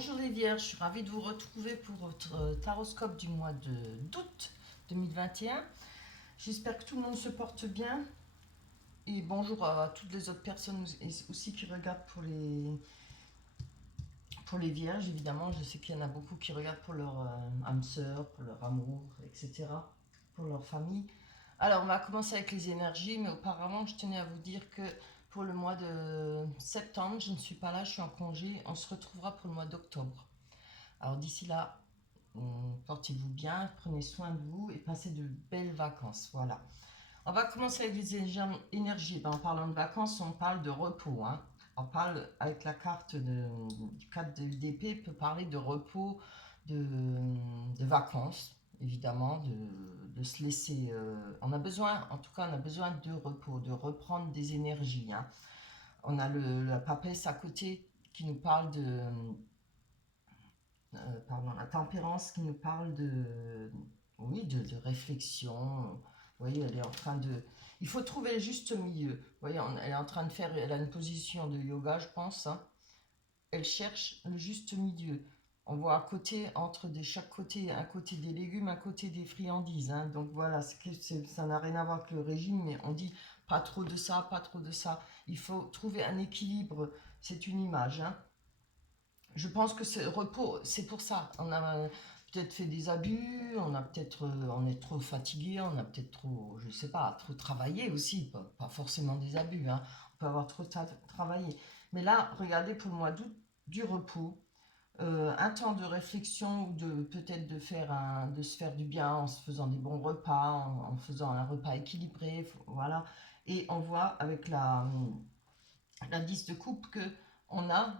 Bonjour les Vierges, je suis ravie de vous retrouver pour votre taroscope du mois d'août 2021. J'espère que tout le monde se porte bien. Et bonjour à toutes les autres personnes aussi qui regardent pour les Vierges, évidemment. Je sais qu'il y en a beaucoup qui regardent pour leur âme sœur, pour leur amour, etc. Pour leur famille. Alors, on va commencer avec les énergies, mais auparavant, je tenais à vous dire que pour le mois de septembre, je ne suis pas là, je suis en congé. On se retrouvera pour le mois d'octobre. Alors d'ici là, portez-vous bien, prenez soin de vous et passez de belles vacances. Voilà. On va commencer avec les énergies. En parlant de vacances, on parle de repos. Hein. On parle avec la carte du 4 d'épée, peut parler de repos, de vacances, évidemment, de se laisser. On a besoin, en tout cas, on a besoin de repos, de reprendre des énergies. Hein. On a la papesse à côté qui nous parle pardon, la tempérance qui nous parle oui, de réflexion. Vous voyez, elle est en train de... Il faut trouver le juste milieu. Vous voyez, elle est en train de faire... Elle a une position de yoga, je pense. Hein. Elle cherche le juste milieu. On voit à côté, chaque côté, un côté des légumes, un côté des friandises. Hein. Donc voilà, ça n'a rien à voir avec le régime, mais on dit pas trop de ça, pas trop de ça. Il faut trouver un équilibre. C'est une image. Hein. Je pense que ce repos, c'est pour ça. On a peut-être fait des abus, on est trop fatigué, on a peut-être trop, je sais pas, trop travaillé aussi. Pas forcément des abus, hein. On peut avoir trop travaillé. Mais là, regardez pour le mois d'août, du repos, un temps de réflexion ou de peut-être de se faire du bien en se faisant des bons repas, en faisant un repas équilibré, voilà. Et on voit avec la 10 de coupe que on a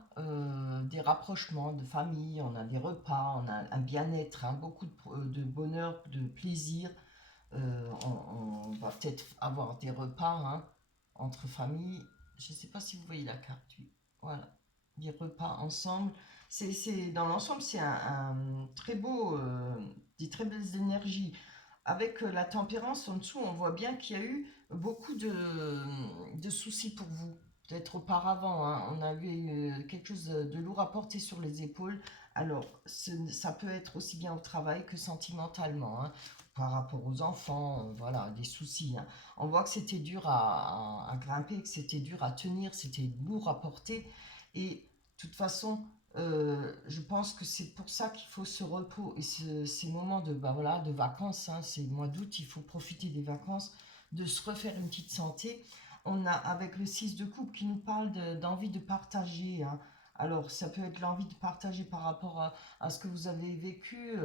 des rapprochements de famille, on a des repas, on a un bien-être, hein, beaucoup de bonheur, de plaisir. On va peut-être avoir des repas hein, entre familles. Je ne sais pas si vous voyez la carte. Oui. Voilà, des repas ensemble. Dans l'ensemble, c'est un très beau, des très belles énergies. Avec la tempérance en dessous, on voit bien qu'il y a eu beaucoup de soucis pour vous. Peut-être auparavant, hein, on a eu quelque chose de lourd à porter sur les épaules. Alors, ça peut être aussi bien au travail que sentimentalement, hein, par rapport aux enfants, voilà, des soucis. Hein. On voit que c'était dur à grimper, que c'était dur à tenir, c'était lourd à porter. Et de toute façon, je pense que c'est pour ça qu'il faut ce repos et ces moments voilà, de vacances. Hein, c'est le mois d'août, il faut profiter des vacances, de se refaire une petite santé. On a avec le 6 de coupe qui nous parle d'envie de partager. Hein. Alors, ça peut être l'envie de partager par rapport à ce que vous avez vécu,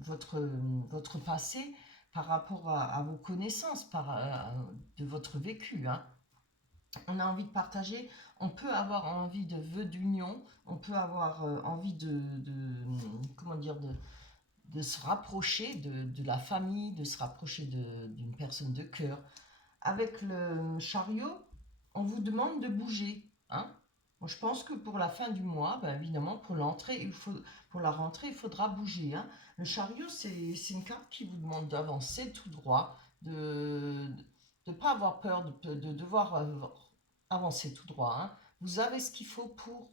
votre passé, par rapport à vos connaissances, de votre vécu. Hein. On a envie de partager, on peut avoir envie de vœux d'union, on peut avoir envie comment dire, de se rapprocher de la famille, de se rapprocher d'une personne de cœur. Avec le chariot, on vous demande de bouger. Hein. Moi, je pense que pour la fin du mois, ben évidemment, pour la rentrée, il faudra bouger. Hein. Le chariot, c'est une carte qui vous demande d'avancer tout droit, de ne pas avoir peur de devoir avancer tout droit. Hein. Vous avez ce qu'il faut pour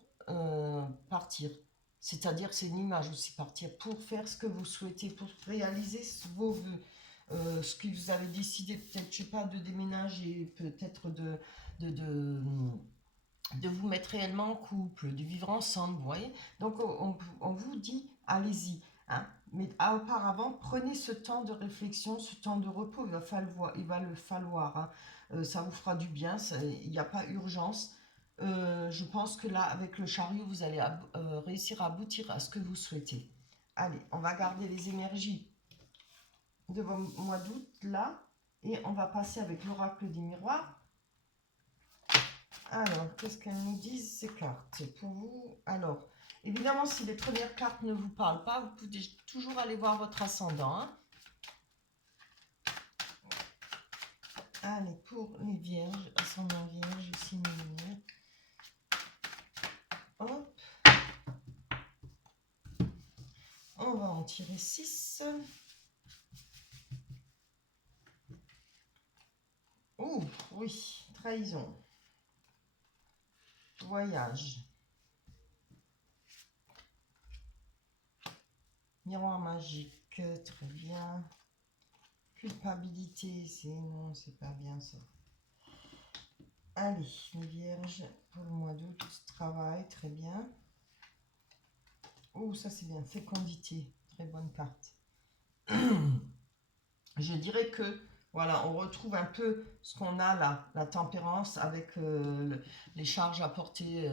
partir. C'est-à-dire, c'est une image aussi, partir pour faire ce que vous souhaitez, pour réaliser vos vœux. Ce que vous avez décidé, peut-être, je sais pas, de déménager, peut-être de, de, de vous mettre réellement en couple, de vivre ensemble, vous voyez. Donc, on vous dit, allez-y. Hein. Mais auparavant, prenez ce temps de réflexion, ce temps de repos, il va le falloir. Hein. Ça vous fera du bien, il n'y a pas urgence. Je pense que là, avec le chariot, vous allez réussir à aboutir à ce que vous souhaitez. Allez, on va garder les énergies de vos mois d'août là, et on va passer avec l'oracle des miroirs. Alors, qu'est-ce qu'elles nous disent ces cartes pour vous? Alors, évidemment, si les premières cartes ne vous parlent pas, vous pouvez toujours aller voir votre ascendant. Hein. Allez, pour les vierges, ascendant vierge, signe lumière. Hop. On va en tirer 6. Oh, oui, trahison. Voyage. Miroir magique, très bien. Culpabilité, c'est non, c'est pas bien ça. Allez, les vierges, pour le mois d'août, travail, très bien. Oh, ça c'est bien, fécondité, très bonne carte. Je dirais que, voilà, on retrouve un peu ce qu'on a là, la tempérance avec les charges à porter,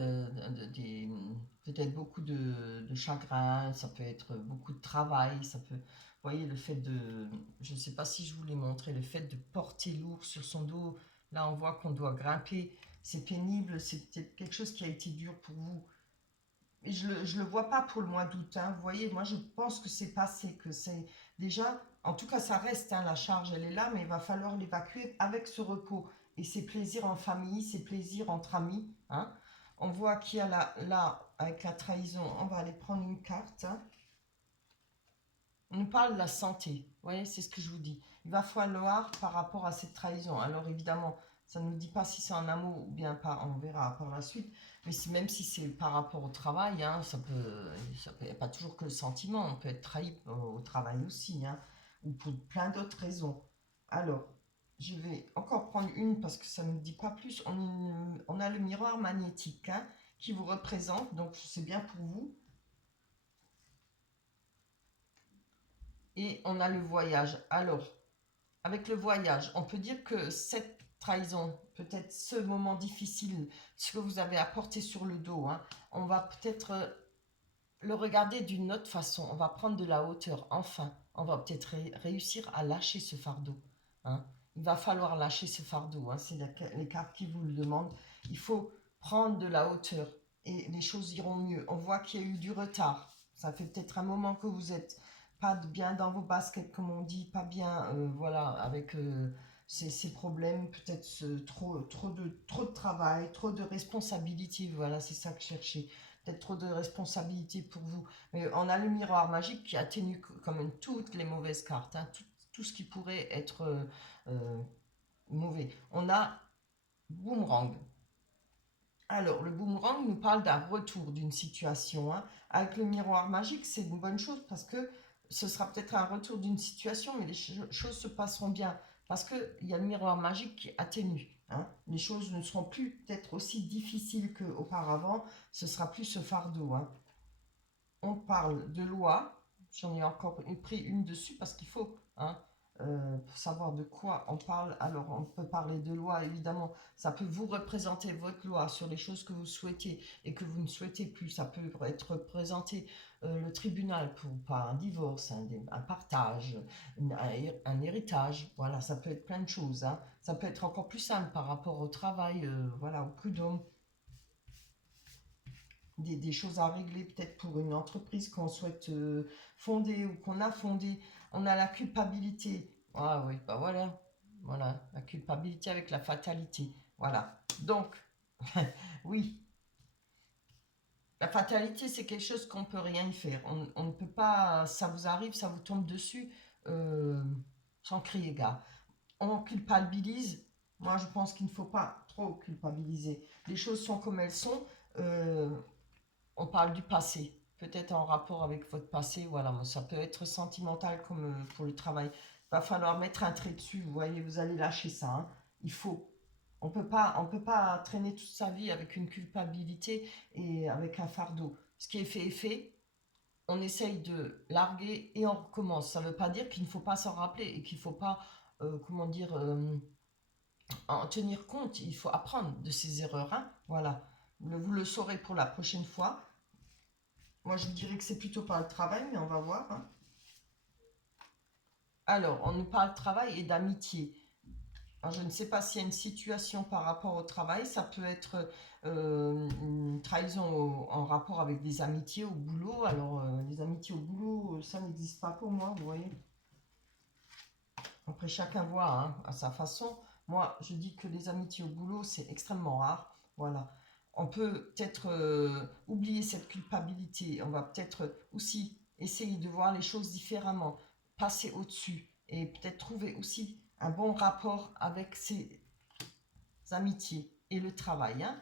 peut-être beaucoup de chagrin, ça peut être beaucoup de travail, ça peut, vous voyez, le fait de, je ne sais pas si je vous l'ai montré, le fait de porter lourd sur son dos, là on voit qu'on doit grimper, c'est pénible, c'est peut-être quelque chose qui a été dur pour vous. Et je le vois pas pour le mois d'août, hein. Vous voyez, moi je pense que c'est passé, que c'est déjà, en tout cas ça reste, hein, la charge elle est là, mais il va falloir l'évacuer avec ce repos. Et ses plaisirs en famille, ses plaisirs entre amis, hein. On voit qu'il y a là, avec la trahison, on va aller prendre une carte, hein. On nous parle de la santé, vous voyez, c'est ce que je vous dis. Il va falloir par rapport à cette trahison. Alors évidemment, ça ne nous dit pas si c'est un amour ou bien pas, on verra par la suite. Mais même si c'est par rapport au travail, hein, ça peut, pas toujours que le sentiment, on peut être trahi au travail aussi, hein, ou pour plein d'autres raisons. Alors, je vais encore prendre une parce que ça ne nous dit pas plus. On a le miroir magnétique, hein, qui vous représente, donc c'est bien pour vous. Et on a le voyage. Alors, avec le voyage, on peut dire que cette trahison, peut-être ce moment difficile, ce que vous avez apporté sur le dos, hein, on va peut-être le regarder d'une autre façon. On va prendre de la hauteur. Enfin, on va peut-être réussir à lâcher ce fardeau, hein. Il va falloir lâcher ce fardeau, hein. C'est les cartes qui vous le demandent. Il faut prendre de la hauteur et les choses iront mieux. On voit qu'il y a eu du retard. Ça fait peut-être un moment que vous êtes pas bien dans vos baskets, comme on dit, pas bien, voilà, avec ces problèmes, peut-être trop de travail, trop de responsabilités, voilà, c'est ça que je cherchais, peut-être trop de responsabilités pour vous. Mais on a le miroir magique qui atténue quand même toutes les mauvaises cartes, hein, tout ce qui pourrait être mauvais. On a boomerang. Alors, le boomerang nous parle d'un retour d'une situation, hein. Avec le miroir magique, c'est une bonne chose parce que ce sera peut-être un retour d'une situation, mais les choses se passeront bien parce qu'il y a le miroir magique qui atténue, hein. Les choses ne seront plus peut-être aussi difficiles qu'auparavant, ce sera plus ce fardeau, hein. On parle de loi, j'en ai encore pris une dessus parce qu'il faut, hein, pour savoir de quoi on parle. Alors, on peut parler de loi, évidemment, ça peut vous représenter votre loi sur les choses que vous souhaitez et que vous ne souhaitez plus. Ça peut être représenté le tribunal pour pas un divorce, un partage, un héritage. Voilà, ça peut être plein de choses, hein. Ça peut être encore plus simple par rapport au travail, voilà, au prud'homme. Des choses à régler peut-être pour une entreprise qu'on souhaite fonder ou qu'on a fondée. On a la culpabilité. Ah oui, bah voilà. Voilà, la culpabilité avec la fatalité. Voilà. Donc, oui, la fatalité, c'est quelque chose qu'on ne peut rien y faire. On ne peut pas, ça vous arrive, ça vous tombe dessus, euh, sans crier gare. On culpabilise. Moi, je pense qu'il ne faut pas trop culpabiliser. Les choses sont comme elles sont. Euh, on parle du passé, peut-être en rapport avec votre passé, voilà, ça peut être sentimental comme pour le travail. Il va falloir mettre un trait dessus, vous voyez, vous allez lâcher ça, hein. Il faut. On peut pas traîner toute sa vie avec une culpabilité et avec un fardeau. Ce qui est fait est fait. On essaye de larguer et on recommence. Ça ne veut pas dire qu'il ne faut pas s'en rappeler et qu'il ne faut pas, comment dire, en tenir compte. Il faut apprendre de ses erreurs, hein. Voilà. Vous le saurez pour la prochaine fois. Moi, je dirais que c'est plutôt par le travail, mais on va voir, hein. Alors, on nous parle de travail et d'amitié. Alors, je ne sais pas s'il y a une situation par rapport au travail. Ça peut être une trahison en rapport avec des amitiés au boulot. Alors, les amitiés au boulot, ça n'existe pas pour moi, vous voyez. Après, chacun voit, hein, à sa façon. Moi, je dis que les amitiés au boulot, c'est extrêmement rare. Voilà. On peut peut-être oublier cette culpabilité. On va peut-être aussi essayer de voir les choses différemment, passer au-dessus et peut-être trouver aussi un bon rapport avec ses amitiés et le travail, hein.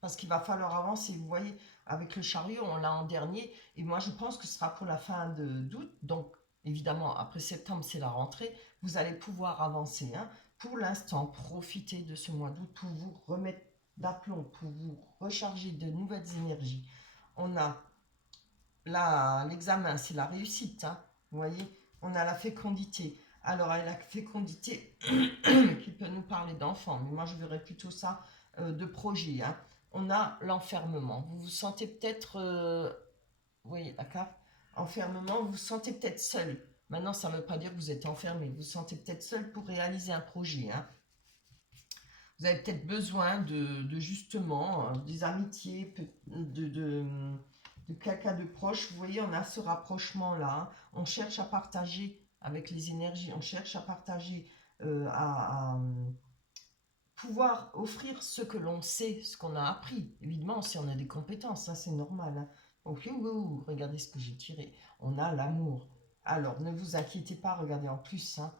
Parce qu'il va falloir avancer. Vous voyez, avec le chariot, on l'a en dernier. Et moi, je pense que ce sera pour la fin d'août. Donc, évidemment, après septembre, c'est la rentrée. Vous allez pouvoir avancer. Hein. Pour l'instant, profitez de ce mois d'août pour vous remettre d'aplomb, pour vous recharger de nouvelles énergies. On a là, l'examen, c'est la réussite. Hein. Vous voyez, on a la fécondité. Alors, la fécondité qui peut nous parler d'enfants, mais moi je verrais plutôt ça de projet. Hein. On a l'enfermement. Vous vous sentez peut-être, vous voyez la carte, enfermement, vous vous sentez peut-être seul. Maintenant, ça ne veut pas dire que vous êtes enfermé. Vous vous sentez peut-être seul pour réaliser un projet. Hein. Vous avez peut-être besoin de justement des amitiés, de quelqu'un de proche. Vous voyez, on a ce rapprochement-là. Hein. On cherche à partager avec les énergies. On cherche à partager, à pouvoir offrir ce que l'on sait, ce qu'on a appris. Évidemment, si on a des compétences, ça c'est normal. Hein. Donc, regardez ce que j'ai tiré. On a l'amour. Alors, ne vous inquiétez pas, regardez en plus. Hein,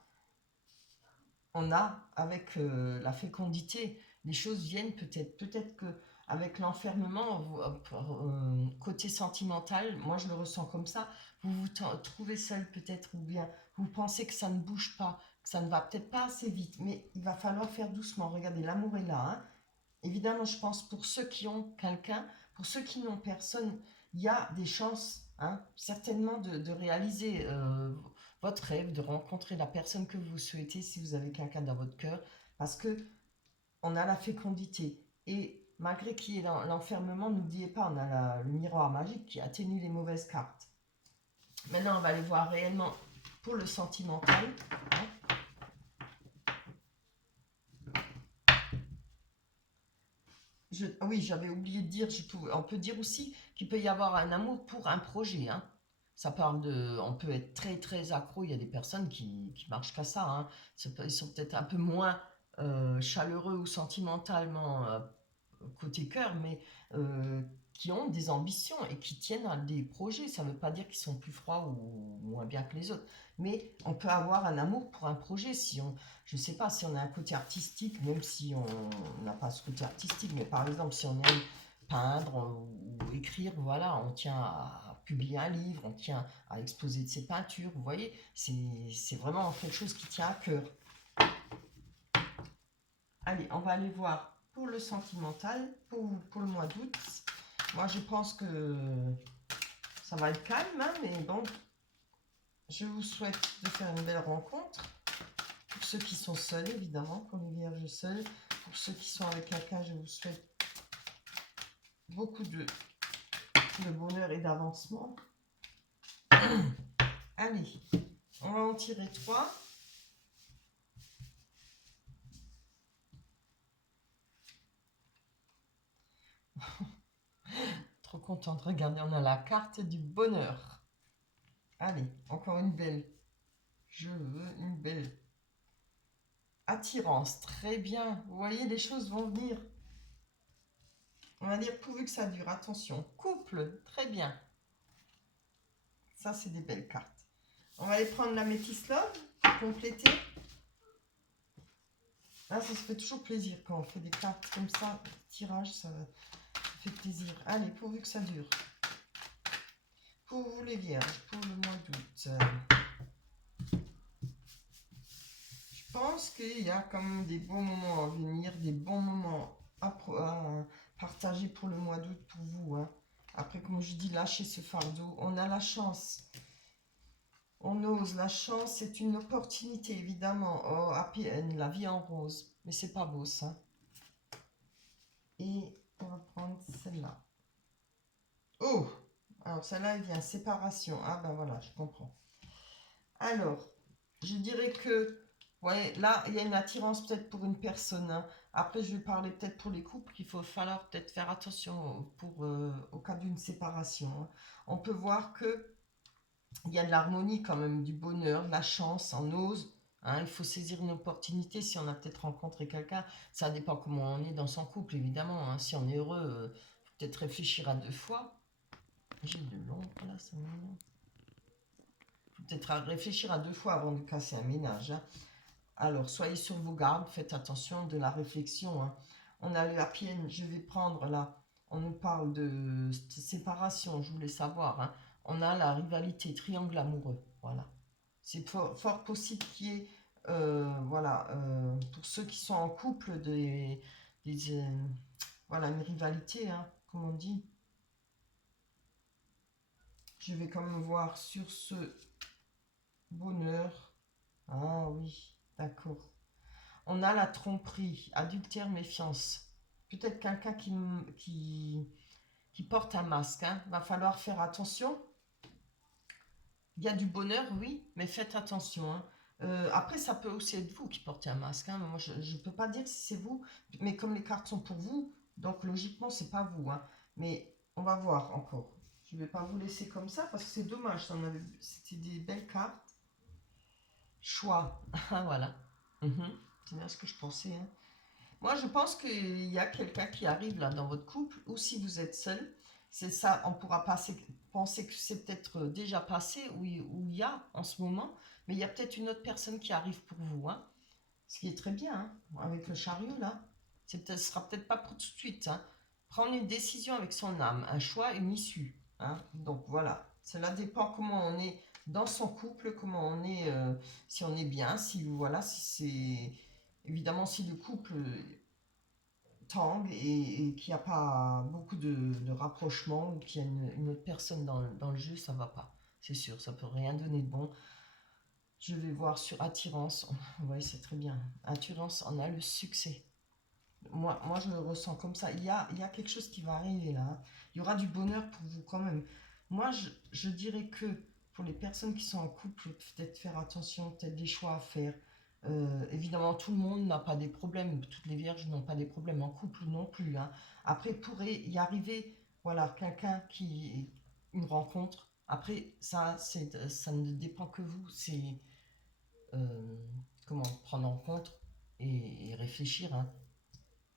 on a, avec la fécondité, les choses viennent peut-être. Peut-être que avec l'enfermement, côté sentimental, moi je le ressens comme ça, vous vous trouvez seul peut-être, ou bien vous pensez que ça ne bouge pas, que ça ne va peut-être pas assez vite, mais il va falloir faire doucement. Regardez, l'amour est là. Hein. Évidemment, je pense pour ceux qui ont quelqu'un, pour ceux qui n'ont personne, il y a des chances, hein, certainement, de réaliser votre rêve, de rencontrer la personne que vous souhaitez si vous avez quelqu'un dans votre cœur, parce que on a la fécondité. Et malgré qu'il y ait l'enfermement, n'oubliez pas, on a le miroir magique qui atténue les mauvaises cartes. Maintenant, on va aller voir réellement pour le sentimental. Hein. Oui, j'avais oublié de dire, on peut dire aussi qu'il peut y avoir un amour pour un projet. Hein. Ça parle de, on peut être très très accro. Il y a des personnes qui marchent qu'à ça. Hein. Ils sont peut-être un peu moins chaleureux ou sentimentalement côté cœur, mais qui ont des ambitions et qui tiennent à des projets. Ça ne veut pas dire qu'ils sont plus froids ou moins bien que les autres, mais on peut avoir un amour pour un projet. Si on, je ne sais pas, si on a un côté artistique, même si on n'a pas ce côté artistique, mais par exemple, si on aime peindre ou écrire, voilà, on tient à publier un livre, on tient à exposer de ses peintures, vous voyez, c'est vraiment quelque chose qui tient à cœur. Allez, on va aller voir pour le sentimental, pour le mois d'août. Moi, je pense que ça va être calme, hein, mais bon, je vous souhaite de faire une belle rencontre. Pour ceux qui sont seuls, évidemment, comme les vierges seules. Pour ceux qui sont avec quelqu'un, je vous souhaite beaucoup de bonheur et d'avancement. Allez, on va en tirer 3. Trop contente. Regardez, on a la carte du bonheur. Allez, encore une belle. Je veux une belle attirance. Très bien. Vous voyez, les choses vont venir. On va dire pourvu que ça dure. Attention. Couple. Très bien. Ça, c'est des belles cartes. On va aller prendre la Métis Love pour compléter. Là, ça se fait toujours plaisir quand on fait des cartes comme ça. Tirage, ça fait plaisir. Allez, pourvu que ça dure. Pour vous les vierges, pour le mois d'août. Je pense qu'il y a quand même des bons moments à venir, des bons moments à partager pour le mois d'août pour vous. Hein. Après, comme je dis, lâchez ce fardeau. On a la chance. On ose. La chance, c'est une opportunité, évidemment. Oh, happy end, la vie en rose. Mais c'est pas beau, ça. Et on va prendre celle-là. Oh! Alors, celle-là, elle vient séparation. Ah, ben voilà, je comprends. Alors, je dirais que, ouais, là, il y a une attirance peut-être pour une personne. Hein. Après, je vais parler peut-être pour les couples qu'il faut falloir peut-être faire attention pour, au cas d'une séparation. Hein. On peut voir que il y a de l'harmonie quand même, du bonheur, de la chance, on ose. Hein, il faut saisir une opportunité si on a peut-être rencontré quelqu'un. Ça dépend comment on est dans son couple, évidemment. Hein. Si on est heureux, faut peut-être réfléchir à 2 fois. J'ai de l'ombre là, ça m'énerve. Faut peut-être réfléchir à 2 fois avant de casser un ménage. Hein. Alors, soyez sur vos gardes, faites attention de la réflexion. Hein. On a le happy end, je vais prendre là, on nous parle de séparation, je voulais savoir, hein. On a la rivalité, triangle amoureux, voilà. C'est fort possible qu'il y ait, voilà, pour ceux qui sont en couple, voilà, une rivalité, hein, comme on dit. Je vais quand même voir sur ce bonheur. Ah oui, d'accord. On a la tromperie, adultère, méfiance. Peut-être quelqu'un qui porte un masque, hein. Va falloir faire attention. Il y a du bonheur, oui, mais faites attention, hein. Après, ça peut aussi être vous qui portez un masque, hein. Moi, je ne peux pas dire si c'est vous, mais comme les cartes sont pour vous, donc logiquement, c'est pas vous, hein. Mais on va voir encore. Je ne vais pas vous laisser comme ça parce que c'est dommage. C'était des belles cartes. Choix. Voilà. Mhm. C'est bien ce que je pensais, hein. Moi, je pense qu'il y a quelqu'un qui arrive là dans votre couple, ou si vous êtes seul, c'est ça, on pourra penser que c'est peut-être déjà passé, ou il y a en ce moment, mais il y a peut-être une autre personne qui arrive pour vous, hein. Ce qui est très bien, hein, avec le chariot là. Ce sera peut-être pas pour tout de suite, hein. Prendre une décision avec son âme, un choix, une issue, hein. Donc voilà, cela dépend comment on est dans son couple, comment on est, si on est bien, si voilà, si c'est évidemment si le couple tangue et qu'il n'y a pas beaucoup de rapprochement ou qu'il y a une autre personne dans le jeu, ça va pas. C'est sûr, ça peut rien donner de bon. Je vais voir sur attirance. Oui, c'est très bien. Attirance, on a le succès. Moi, je le ressens comme ça. Il y a quelque chose qui va arriver là, hein. Il y aura du bonheur pour vous quand même. Moi, je dirais que pour les personnes qui sont en couple, peut-être faire attention, peut-être des choix à faire. Évidemment, tout le monde n'a pas des problèmes. Toutes les vierges n'ont pas des problèmes en couple non plus, hein. Après, pourrait y arriver, voilà, quelqu'un qui... Une rencontre. Après, ça ne dépend que vous. C'est euh, comment prendre en compte et réfléchir, hein.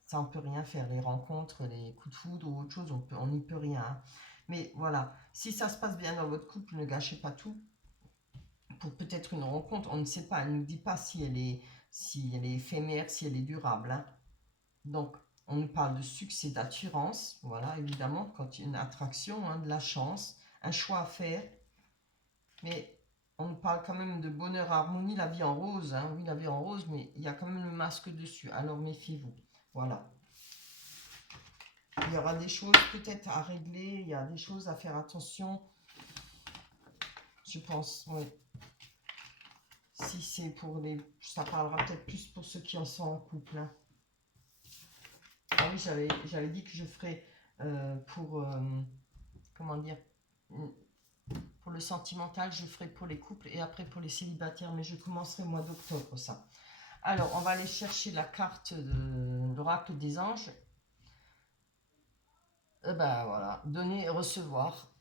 Ça, on peut rien faire. Les rencontres, les coups de foudre ou autre chose, on n'y peut rien, hein. Mais voilà, si ça se passe bien dans votre couple, ne gâchez pas tout. Pour peut-être une rencontre, on ne sait pas. Elle ne nous dit pas si elle est éphémère, si elle est durable, hein. Donc, on nous parle de succès, d'attirance, voilà, évidemment, quand il y a une attraction, hein, de la chance, un choix à faire. Mais on nous parle quand même de bonheur, harmonie, la vie en rose, hein. Oui, la vie en rose, mais il y a quand même le masque dessus. Alors méfiez-vous. Voilà. Il y aura des choses peut-être à régler, il y a des choses à faire attention. Je pense, oui. Si c'est pour les... Ça parlera peut-être plus pour ceux qui en sont en couple, hein. Ah oui, j'avais dit que je ferais pour... comment dire, pour le sentimental, je ferai pour les couples et après pour les célibataires, mais je commencerai au mois d'octobre, ça. Alors, on va aller chercher la carte de l'oracle des anges. Ben voilà, donner et recevoir.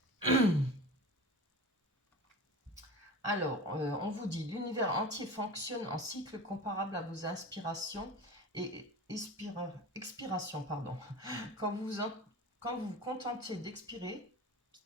Alors, on vous dit, l'univers entier fonctionne en cycle comparable à vos inspirations et expirations, pardon. Quand vous vous contentez d'expirer,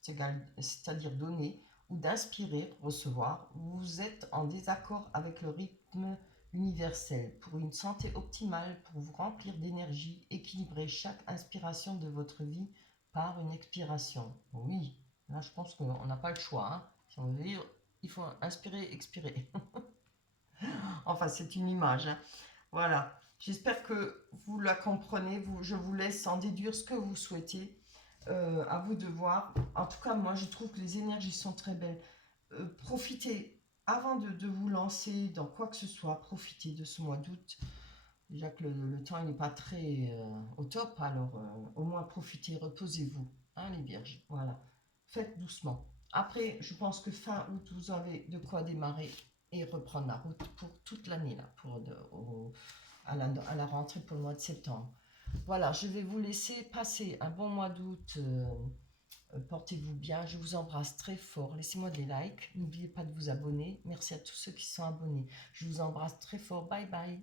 c'est-à-dire donner, ou d'inspirer, recevoir, vous êtes en désaccord avec le rythme universel. Pour une santé optimale, pour vous remplir d'énergie, équilibrez chaque inspiration de votre vie par une expiration. Oui, là je pense qu'on n'a pas le choix, hein. Si on veut vivre, il faut inspirer, expirer. Enfin, c'est une image, hein. Voilà. J'espère que vous la comprenez. Je vous laisse en déduire ce que vous souhaitez. À vous de voir. En tout cas, moi, je trouve que les énergies sont très belles. Profitez, avant de vous lancer dans quoi que ce soit, profitez de ce mois d'août. Déjà que le temps n'est pas très au top, alors au moins profitez, reposez-vous, hein, les vierges. Voilà. Faites doucement. Après, je pense que fin août, vous avez de quoi démarrer et reprendre la route pour toute l'année, là, à la rentrée pour le mois de septembre. Voilà, je vais vous laisser passer un bon mois d'août. Portez-vous bien, je vous embrasse très fort. Laissez-moi des likes, n'oubliez pas de vous abonner. Merci à tous ceux qui sont abonnés. Je vous embrasse très fort. Bye bye.